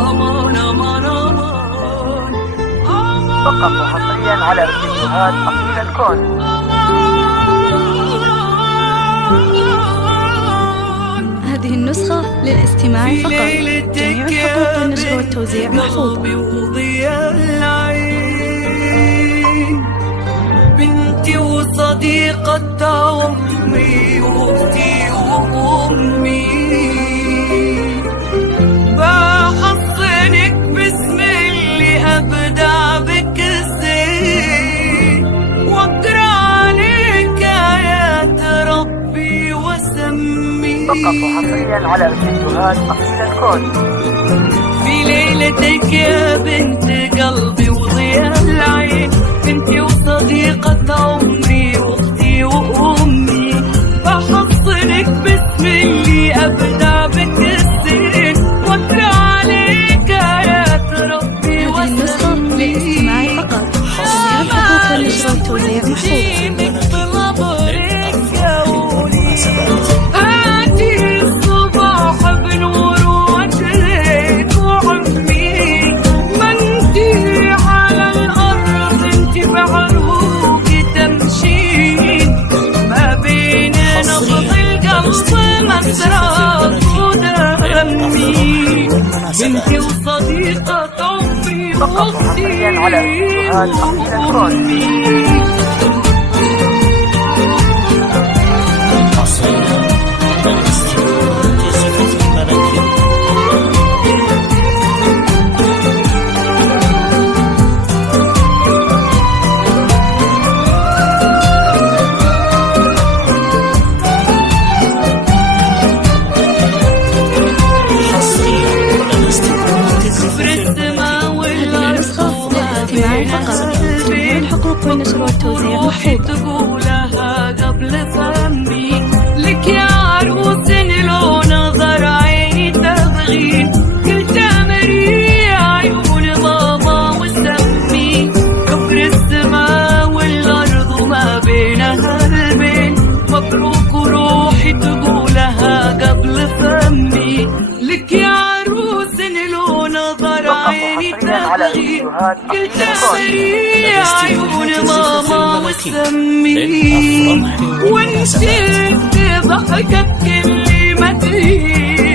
أمان أمان أمان فقط وحصريا على فيديوهات أصيل الكون. هذه النسخة للاستماع فقط. جميع الحقوق والنشر والتوزيع محفوظة. بنتي وصديقة عمري واختي وامي، بحصنك باسم اللي ابدع بك الزين، واقرا عليك ايات ربي واسمي. فقط وحصريا على فيديوهات أصيل الكون. في ليلتك يا بنت قلبي وضياء العين، بنتي وصديقة عمري واختي وامي، بحصنك باسم اللي ابدع بك الزين، واقرا عليك ايات ربي هذه النسخة للاستماع فقط. جميع الحقوق والنشر والتوزيع محفوظة. هاتي الصباح بنور وجهك وعمي، ما انتي على الارض انتي بعروق تمشين، ما بين نبض القلب مسرات ودمي، بنتي وصديقة عمري واختي وامي. جميع الحقوق والنشر والتوزيع محفوظة. تقولها قبل فمي، لك يا عروس لو نظر عيني تبغين، كل تمري عيون ماما وسمي، كفر السماء والأرض وما بينها البين، مبروك وروحي تقولها قبل فمي، لك يا عروس لو نظر عيني تبغين، كل تمري عيون ماما وسمي، وانت ضحكت كلمتي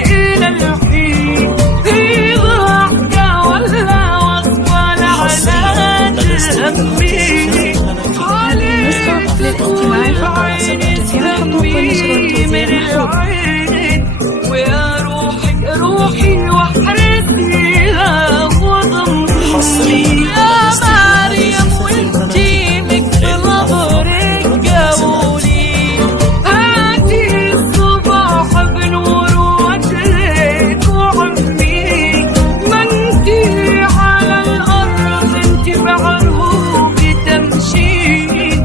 إلى الحين، هي ضحكة ولا وصفة لعلى تهمي، النسخة للاستماع فقط. جميع الحقوق والنشر والتوزيع محفوظة. ويا روحي واحرسيها وضمي، يا مريم وانتي لك بنظرك قولي، هاتي الصباح بنور وجهك وعمي، ما انتي على الارض انتي بعروق تمشين،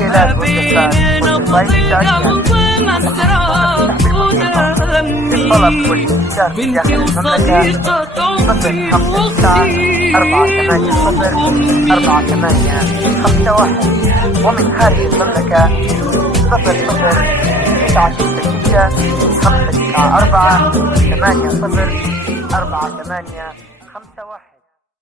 ما بين نبض القلب مسرات ودمي، بنتي وصديقة عمري واختي وامي. 4851 ومن خارج المملكة 00 966 594 80 48 51.